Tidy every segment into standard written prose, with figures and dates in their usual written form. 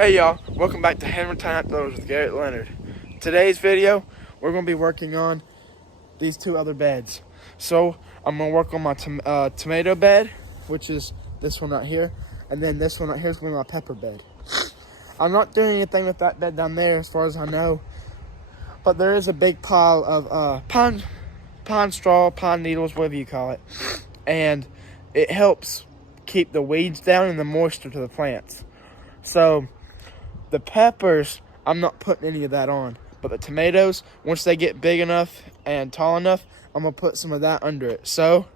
Hey y'all, welcome back to Hammer-tine Outdoors with Garrett Leonard. Today's video, we're going to be working on these two other beds. So I'm going to work on my tomato bed, which is this one right here, and then this one right here is going to be my pepper bed. I'm not doing anything with that bed down there as far as I know, but there is a big pile of pine straw, pine needles, whatever you call it, and it helps keep the weeds down and the moisture to the plants. So the peppers, I'm not putting any of that on. But the tomatoes, once they get big enough and tall enough, I'm going to put some of that under it. So,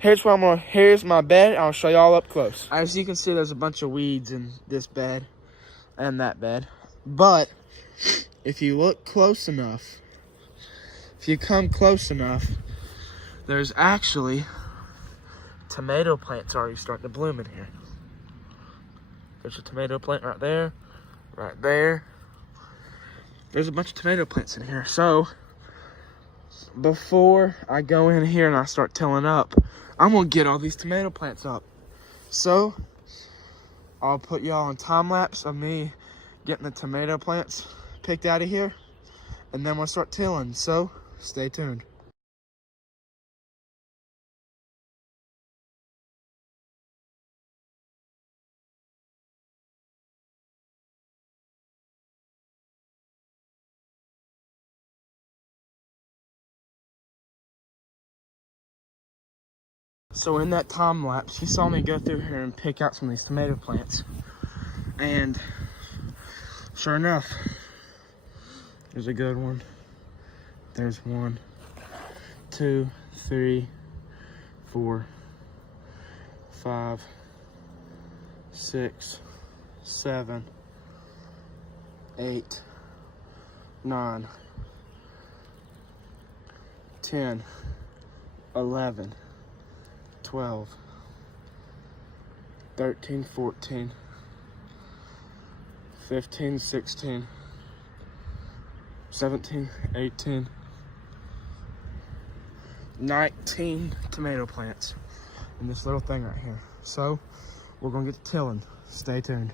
here's my bed. I'll show y'all up close. As you can see, there's a bunch of weeds in this bed and that bed. But, if you look close enough, if you come close enough, there's actually tomato plants already starting to bloom in here. There's a tomato plant right there, right there. There's a bunch of tomato plants in here. So, before I go in here and I start tilling up, I'm gonna get all these tomato plants up. So, I'll put y'all on time lapse of me getting the tomato plants picked out of here, and then we'll start tilling. So, stay tuned. So in that time lapse, you saw me go through here and pick out some of these tomato plants. And sure enough, there's a good one. There's 1, 2, 3, 4, 5, 6, 7, 8, 9, 10, 11, 12, 13, 14, 15, 16, 17, 18, 19 tomato plants in this little thing right here. So we're gonna get to tilling. Stay tuned.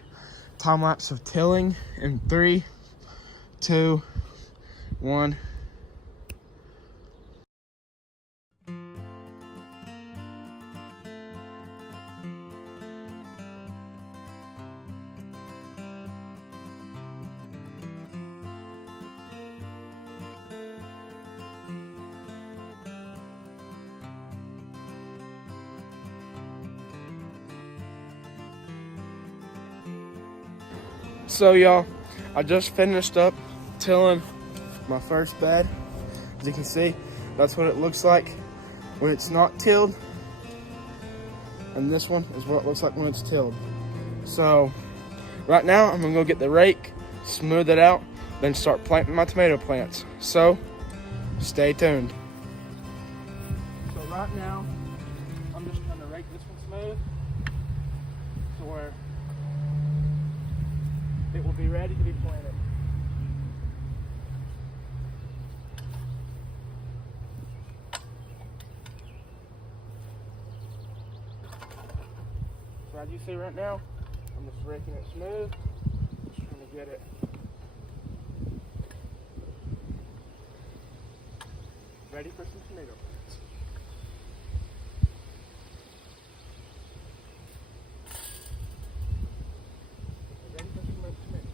Time lapse of tilling in 3, 2, 1. So y'all, I just finished up tilling my first bed. As you can see, that's what it looks like when it's not tilled. And this one is what it looks like when it's tilled. So right now I'm gonna go get the rake, smooth it out, then start planting my tomato plants. So stay tuned. So right now, I'm just trying to rake this one smooth to where it will be ready to be planted. So as you see right now, I'm just raking it smooth, just trying to get it ready for some tomato plants. Ready for some tomato plants.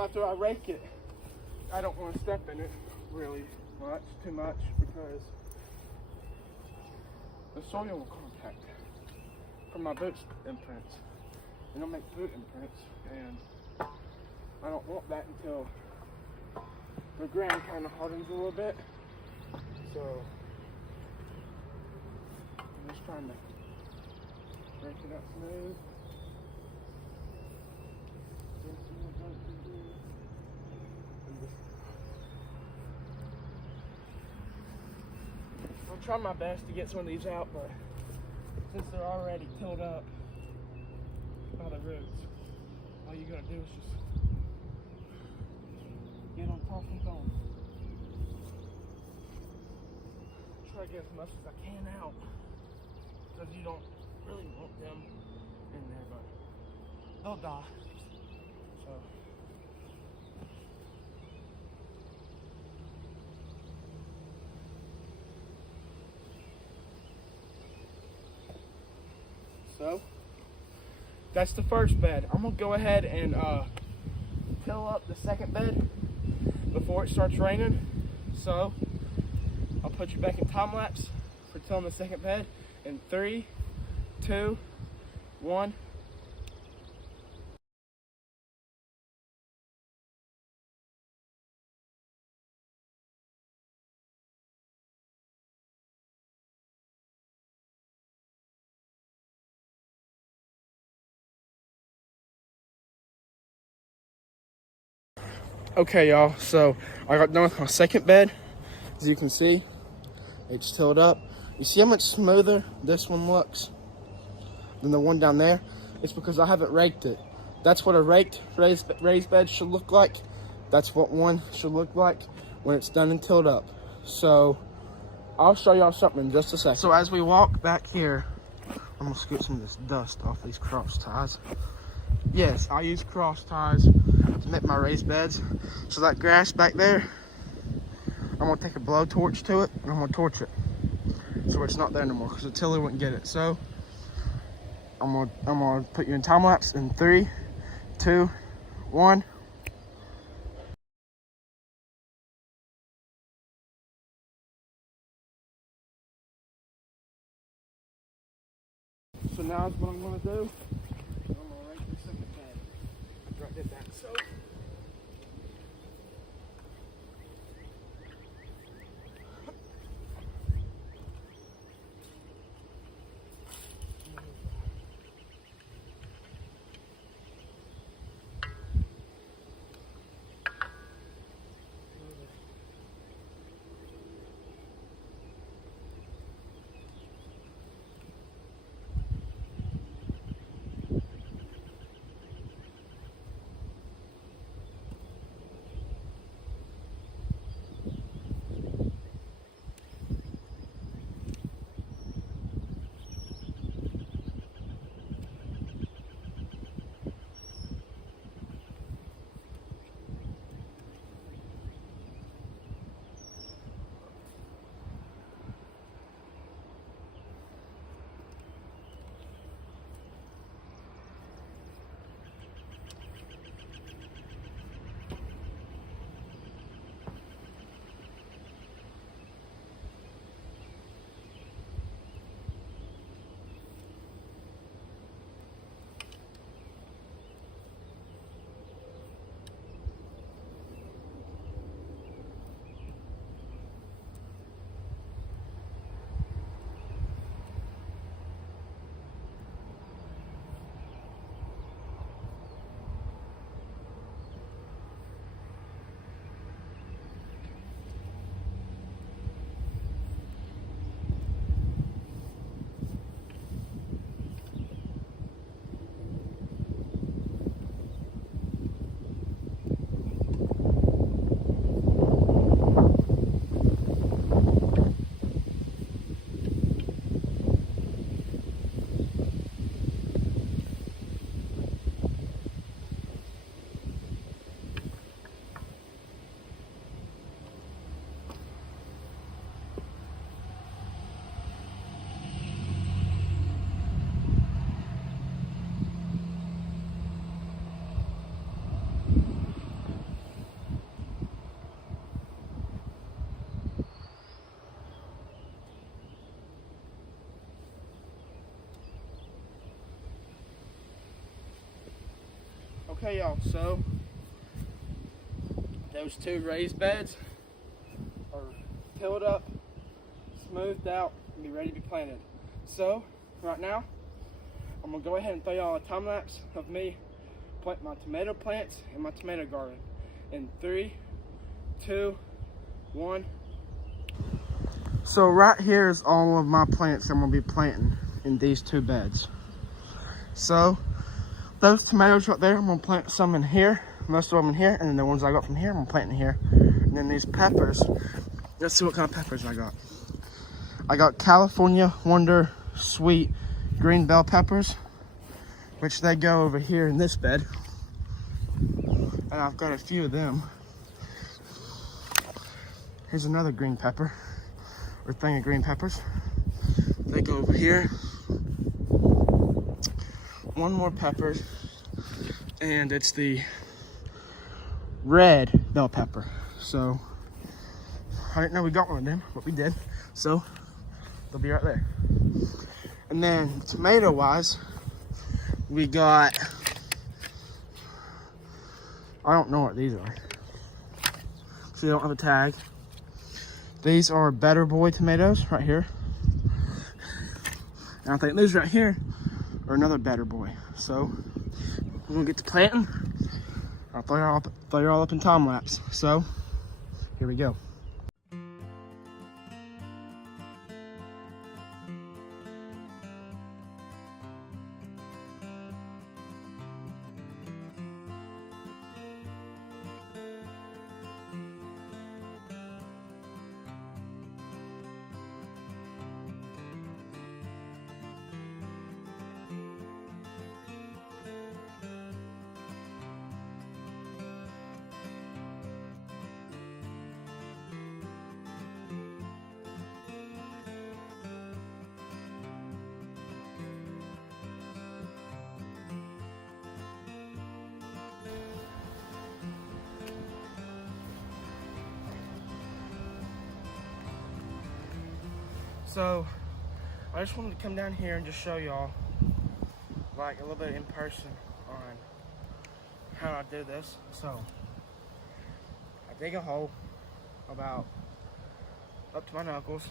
after I rake it, I don't want to step in it really too much, because the soil will contact from my boot imprints. And it'll make boot imprints, and I don't want that until the ground kind of hardens a little bit. So I'm just trying to break it up smooth. I'll try my best to get some of these out, but since they're already tilled up by the roots, all you gotta do is just get on top and on. Try to get as much as I can out, because you don't really want them in there, but they'll die. So that's the first bed. I'm gonna go ahead and till up the second bed before it starts raining. So I'll put you back in time lapse for tilling the second bed in 3, 2, 1. Okay, y'all, so I got done with my second bed. As you can see, it's tilled up. You see how much smoother this one looks than the one down there? It's because I haven't raked it. That's what a raked raised bed should look like. That's what one should look like when it's done and tilled up. So I'll show y'all something in just a second. So as we walk back here, I'm gonna scoot some of this dust off these cross ties. Yes, I use cross ties to make my raised beds. So that grass back there, I'm gonna take a blowtorch to it and I'm gonna torch it so it's not there anymore, because the tiller wouldn't get it. So I'm gonna put you in time lapse in 3, 2, 1. So now is what I'm gonna do. I'm gonna rake the second bed after I did that. So Okay, y'all, so those 2 raised beds are tilled up, smoothed out, and be ready to be planted. So right now, I'm gonna go ahead and throw y'all a time lapse of me planting my tomato plants in my tomato garden. In 3, 2, 1. So right here is all of my plants I'm gonna be planting in these 2 beds. So those tomatoes right there, I'm gonna plant some in here, most of them in here, and then the ones I got from here, I'm gonna plant in here. And then these peppers, let's see what kind of peppers I got. I got California Wonder Sweet green bell peppers, which they go over here in this bed. And I've got a few of them. Here's another green pepper, or thing of green peppers. They go over here. One more pepper, and it's the red bell pepper. So I didn't know we got one of them, but we did. So they'll be right there. And then tomato wise, we got, I don't know what these are, so they don't have a tag. These are Better Boy tomatoes right here. And I think these right here are another Better Boy. So we're gonna get to planting. I'll throw you all up in time lapse. So here we go. So I just wanted to come down here and just show y'all like a little bit in person on how I do this. So I dig a hole about up to my knuckles,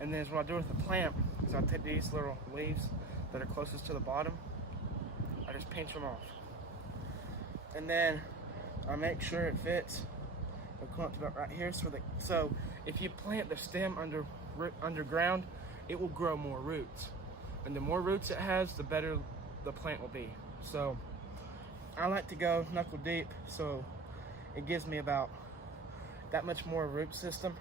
and then what I do with the plant is I take these little leaves that are closest to the bottom, I just pinch them off, and then I make sure it fits. I'll come up to about right here, so if you plant the stem underground, it will grow more roots, and the more roots it has, the better the plant will be. So I like to go knuckle deep, so it gives me about that much more root system,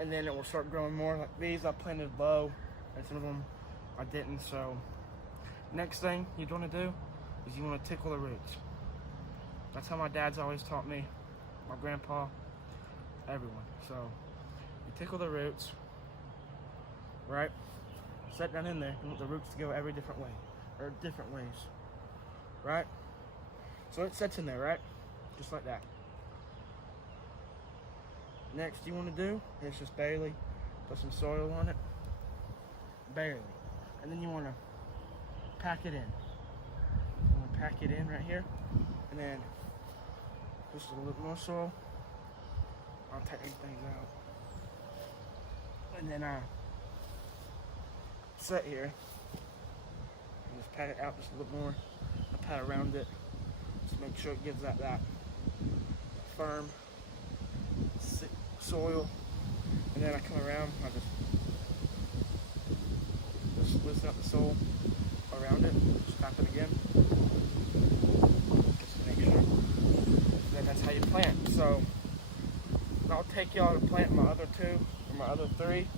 and then it will start growing more. Like these I planted low, and some of them I didn't. So next thing you want to do is you want to tickle the roots. That's how my dad's always taught me, my grandpa, everyone. So you tickle the roots, right? Set down in there. You want the roots to go every different way, or different ways, right? So it sets in there, right? Just like that. Next you want to do is just barely put some soil on it, barely, and then you want to pack it in. You want to pack it in right here, and then just a little more soil. I'll take these things out, and then I set here and just pat it out just a little more. I pat around it, just make sure it gives that firm soil, and then I come around, I just loosen up the soil around it, just tap it again, just to make sure. Then that's how you plant. So I'll take y'all to plant my other 2 or my other 3.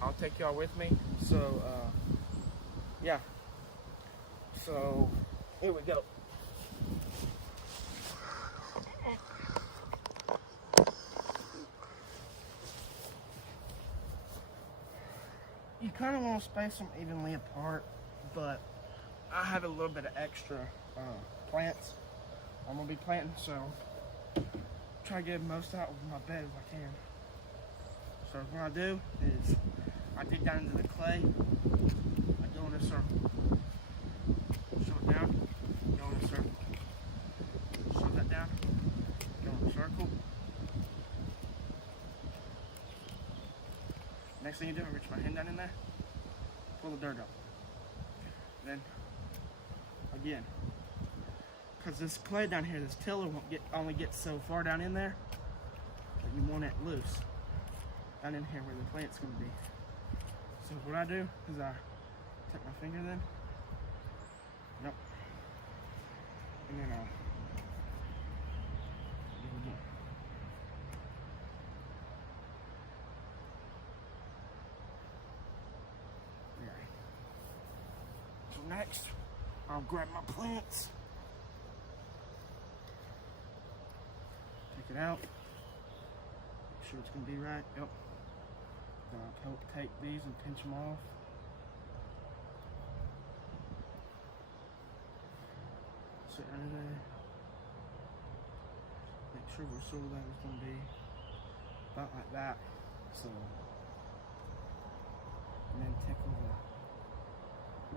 I'll take y'all with me. So yeah. So here we go. You kind of want to space them evenly apart, but I have a little bit of extra plants I'm going to be planting, so try to get the most out of my bed as I can. So what I do is I dig down into the clay, I go in a circle, shove it down, go Next thing you do, I reach my hand down in there, pull the dirt up. Then, again, because this clay down here, this tiller won't only get so far down in there, but you want it loose down in here where the plant's going to be. So what I do is I take my finger then, yep, and then I'll do it again. Alright. So next, I'll grab my plants, take it out, make sure it's going to be right, yep. Then I'll take these and pinch them off. Sit right there. Make sure we're sure that it's going to be about like that. So, and then tickle the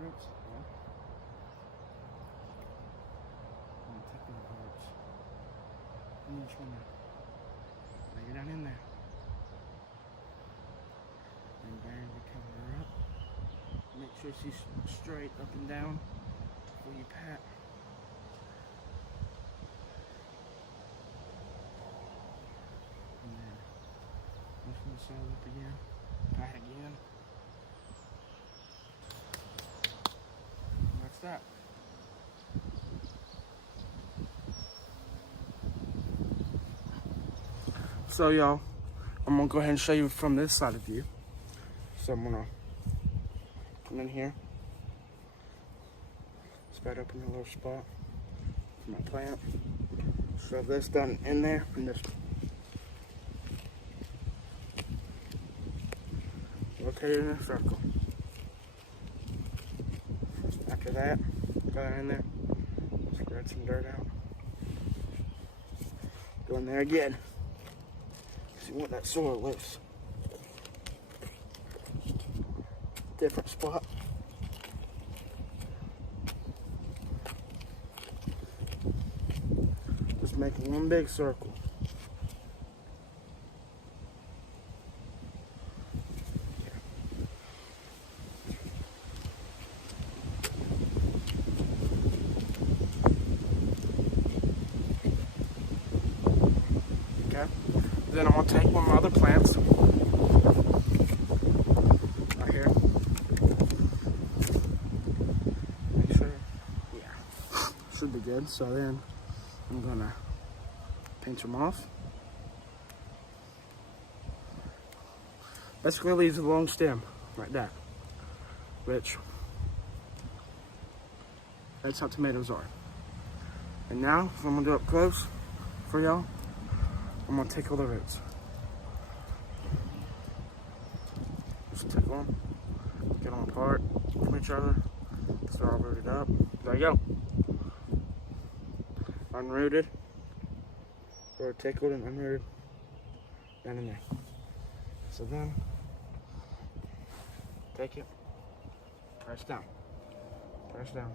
roots. Well, and then tickle the roots. And you just want to lay it down in there. And barely cover her up. Make sure she's straight up and down before you pat. And then I'm just going to sew it up again. Pat again. And that's that. So y'all, I'm going to go ahead and show you from this side of view. So I'm gonna come in here, spread open a little spot for my plant, shove this down in there, and just rotate it in a circle. After that, go down in there, spread some dirt out. Go in there again, because you want that soil loose. Different spot. Just making one big circle. Okay. Then I'm gonna take one of my other plants. Should be good. So then I'm gonna pinch them off. Basically leaves a long stem like that, which that's how tomatoes are. And now what I'm gonna do up close for y'all, I'm gonna tickle the roots. Just tickle them, get them apart from each other so they're all rooted up. There you go. Unrooted, or tickled and unrooted down in there. So then, take it, press down, press down.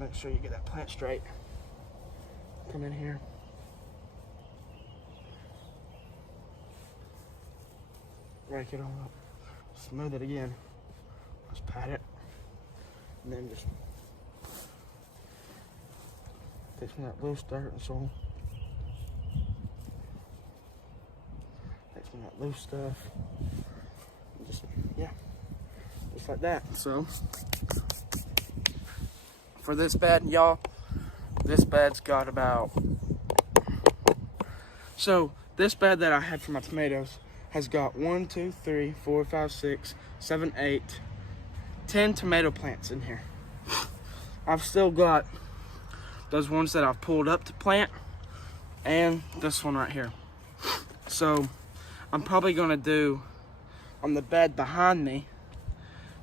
Make sure you get that plant straight. Come in here. Rake it all up. Smooth it again. Just pat it, and then just take some of that loose dirt and soil. Take some of that loose stuff. And just, yeah, just like that. So, for this bed, y'all, this bed's got about, so this bed that I had for my tomatoes has got 1, 2, 3, 4, 5, 6, 7, 8, 10 tomato plants in here. I've still got those ones that I've pulled up to plant, and this one right here. So I'm probably gonna do on the bed behind me,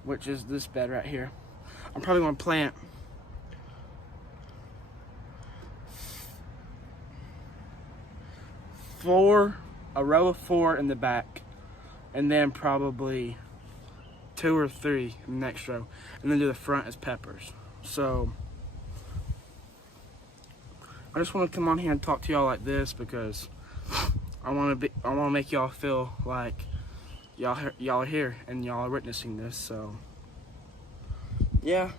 which is this bed right here, I'm probably gonna plant a row of 4 in the back, and then probably 2 or 3 in the next row, and then do the front as peppers. So I just want to come on here and talk to y'all like this because I want to make y'all feel like y'all are here and y'all are witnessing this. So yeah,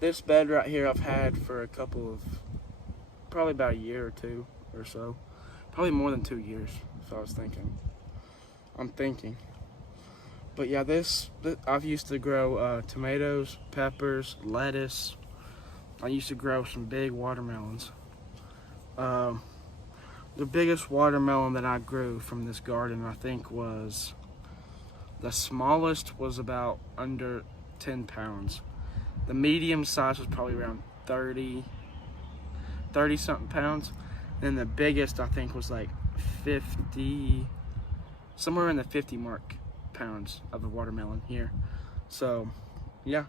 this bed right here I've had for probably about a year or two or so, probably more than 2 years. So I'm thinking. But yeah, this I've used to grow tomatoes, peppers, lettuce. I used to grow some big watermelons. The biggest watermelon that I grew from this garden, I think, was the smallest was about under 10 pounds. The medium size was probably around 30 something pounds. And the biggest, I think, was like 50, somewhere in the 50 mark pounds of the watermelon here. So yeah,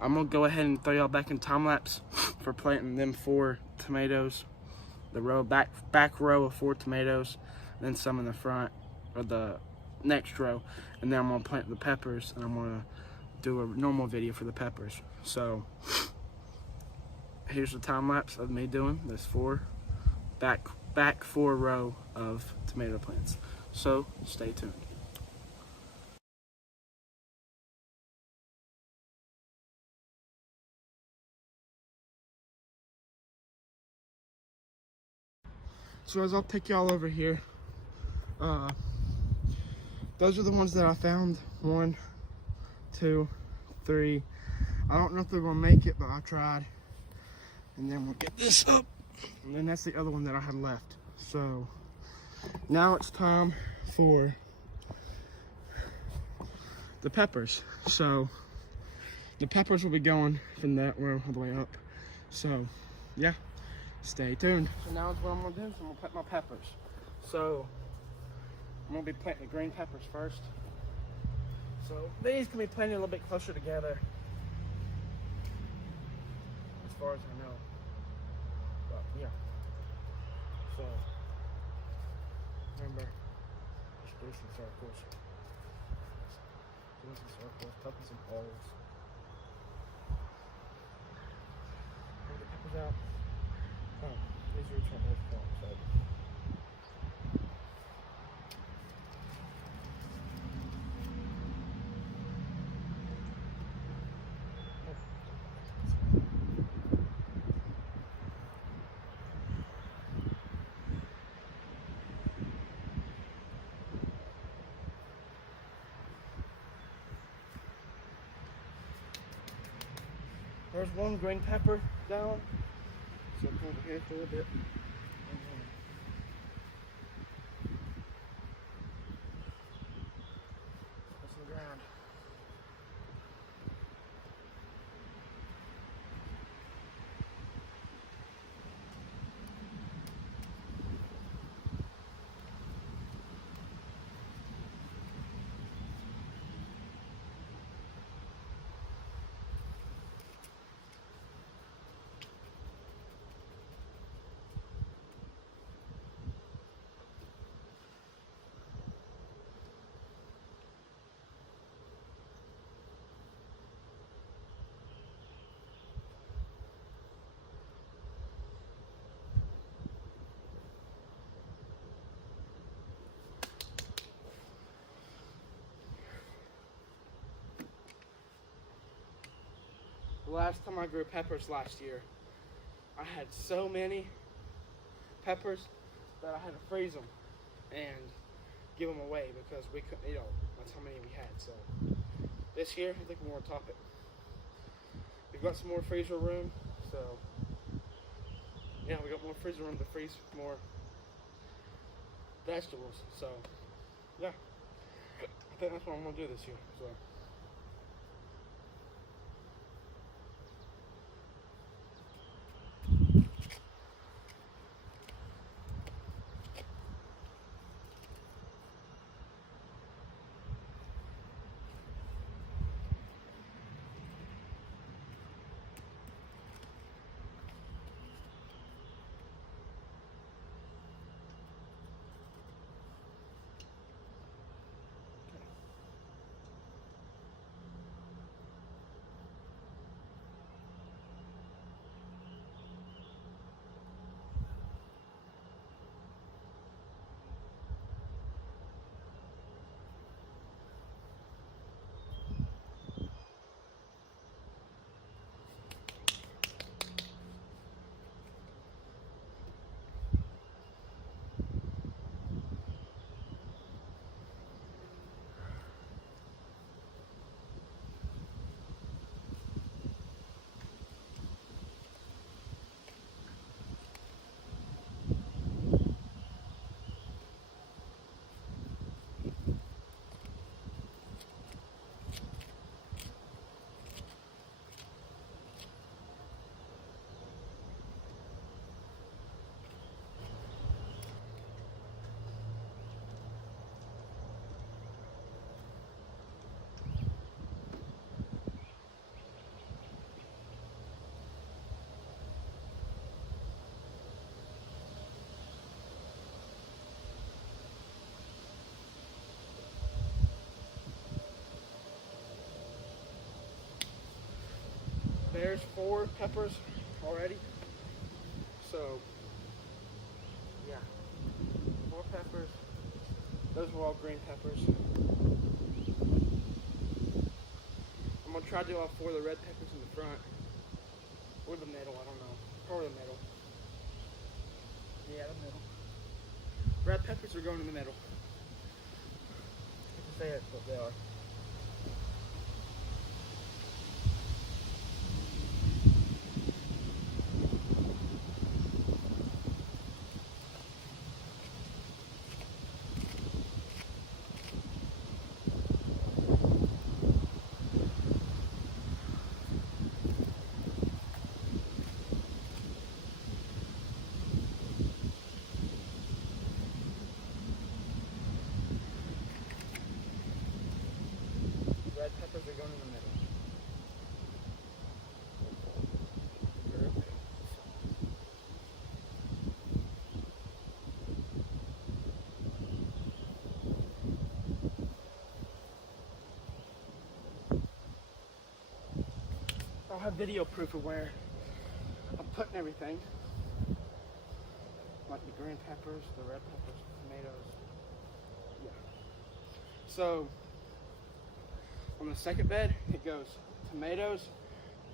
I'm gonna go ahead and throw y'all back in time lapse for planting them 4 tomatoes, the back row of 4 tomatoes, then some in the front or the next row, and then I'm gonna plant the peppers, and I'm gonna do a normal video for the peppers. So here's the time lapse of me doing this back 4 row of tomato plants. So stay tuned. So as I'll take y'all over here, those are the ones that I found. 1, 2, 3. I don't know if they're gonna make it, but I tried. And then we'll get this up. And then that's the other one that I had left. So now it's time for the peppers. So the peppers will be going from that row all the way up. So yeah, stay tuned. So now what I'm gonna do is I'm gonna plant my peppers. So I'm gonna be planting the green peppers first. So these can be planted a little bit closer together, as far as I know. But yeah. So remember, just do some circles. Doing some circles, tucking some holes. Bring the peppers out. Oh, these are each one of those forms. So. There's one green pepper down. So pull the head a little bit. That's the ground. The last time I grew peppers last year, I had so many peppers that I had to freeze them and give them away because we couldn't eat all. That's how many we had. So this year, I think we're gonna top it. We've got some more freezer room, so yeah, we got more freezer room to freeze more vegetables. So yeah, I think that's what I'm gonna do this year. So. there's 4 peppers already. So, yeah, 4 peppers. Those were all green peppers. I'm gonna try to do all 4 of the red peppers in the front. Or the middle, I don't know. Or the middle. Yeah, the middle. Red peppers are going in the middle. I can say that's what they are. Red peppers are going in the middle. I'll have video proof of where I'm putting everything. Like the green peppers, the red peppers, the tomatoes. Yeah. So, on the second bed, it goes tomatoes,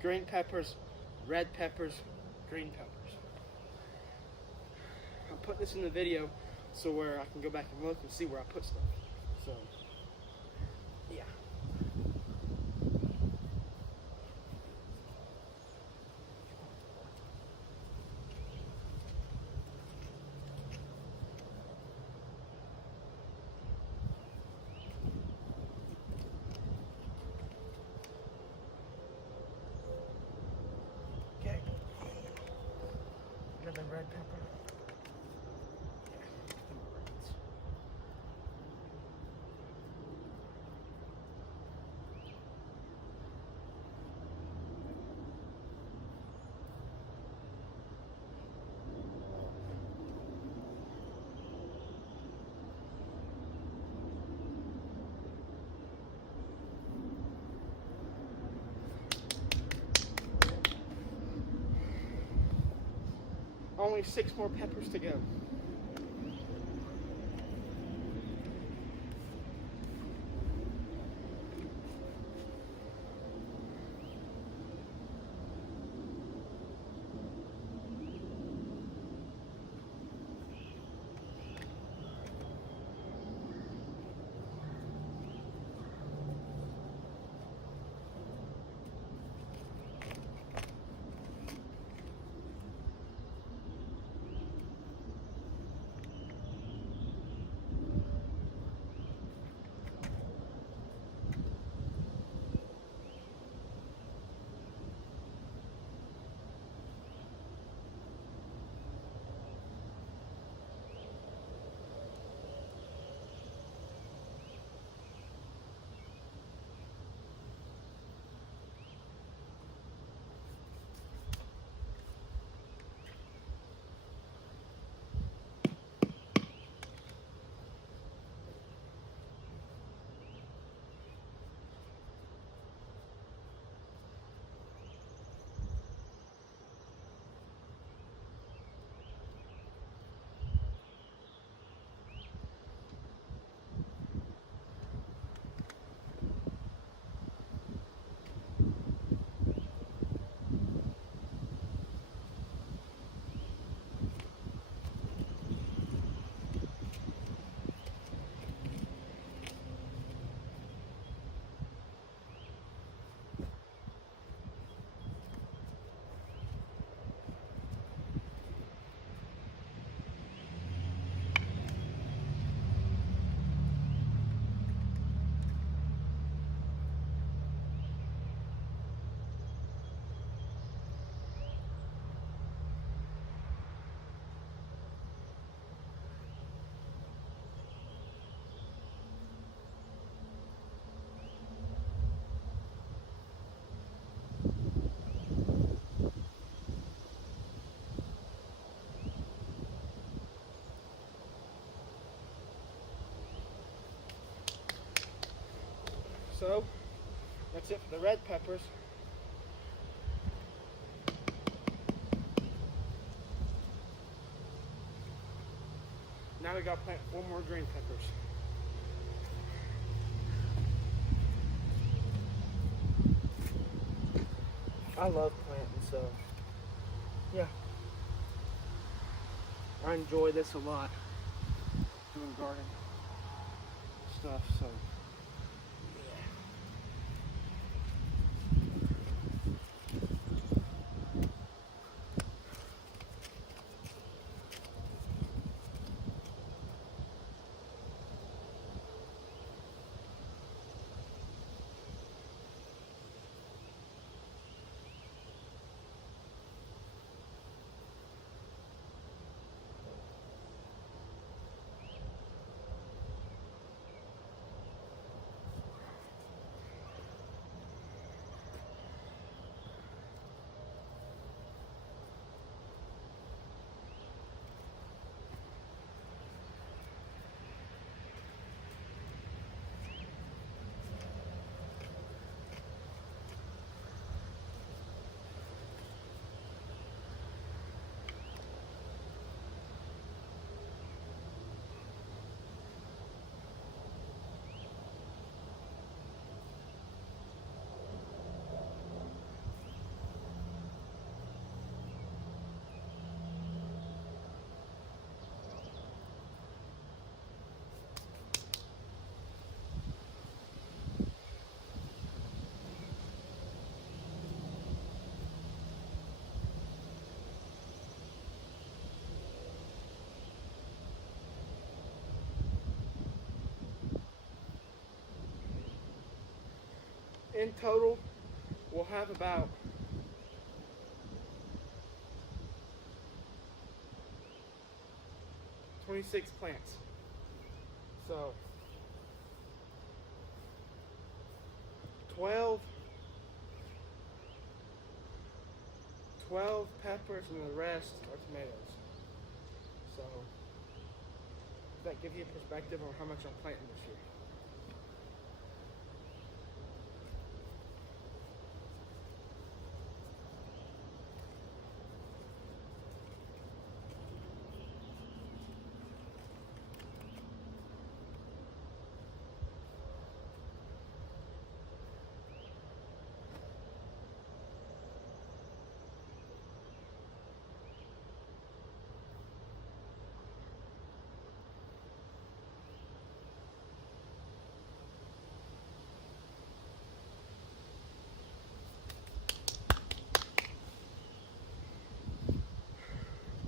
green peppers, red peppers, green peppers. I'll put this in the video so where I can go back and look and see where I put stuff. So, yeah. Okay. Got the red pepper. Only 6 more peppers to go. So, that's it for the red peppers. we gotta plant 4 more green peppers. I love planting, so yeah. I enjoy this a lot, doing garden stuff, so yeah. In total, we'll have about 26 plants. So 12 peppers and the rest are tomatoes. So does that give you a perspective on how much I'm planting this year?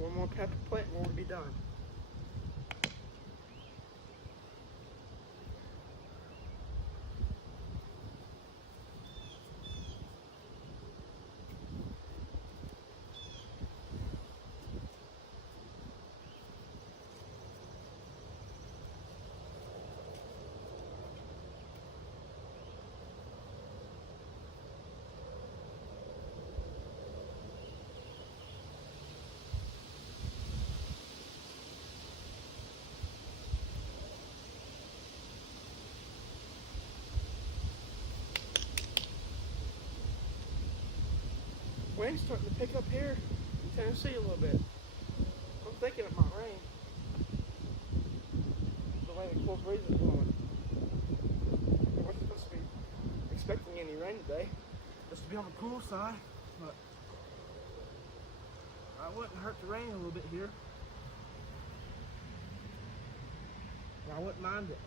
One more pepper plant and we'll be done. Wind's starting to pick up here in Tennessee a little bit. I'm thinking it might rain. The way the cool breeze is blowing. We're supposed to be expecting any rain today. Just to be on the cool side, but I wouldn't hurt to rain a little bit here. I wouldn't mind it.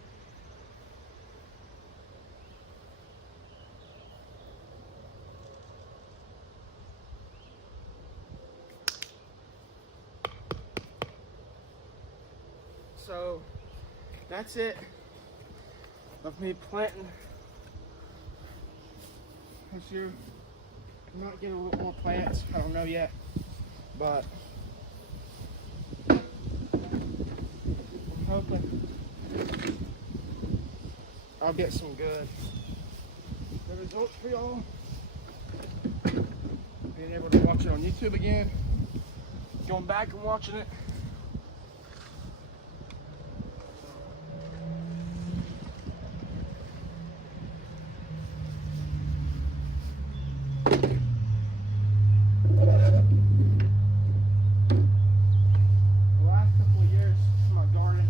So that's it of me planting this year. I might get a little more plants, I don't know yet, but I'm hoping I'll get some good results for y'all. Being able to watch it on YouTube again, going back and watching it. The last couple of years, my garden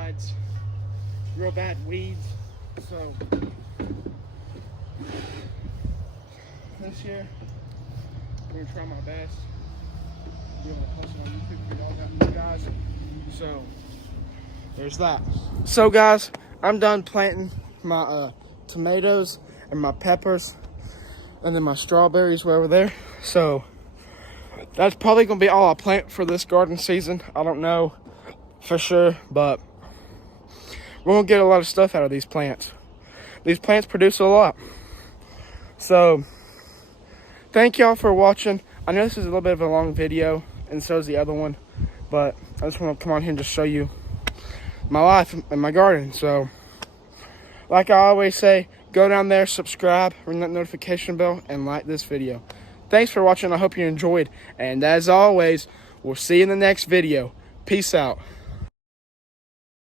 sides, real bad weeds. So this year, I'm gonna try my best. Be able to post it on YouTube for y'all guys. So there's that. So guys, I'm done planting my tomatoes and my peppers, and then my strawberries were over there. So that's probably gonna be all I plant for this garden season. I don't know for sure, but we're gonna get a lot of stuff out of these plants. These plants produce a lot. So thank y'all for watching. I know this is a little bit of a long video, and so is the other one, but I just want to come on here and just show you my life in my garden. So like I always say, go down there, subscribe, ring that notification bell, and like this video. Thanks for watching. I hope you enjoyed, and as always, we'll see you in the next video. Peace out.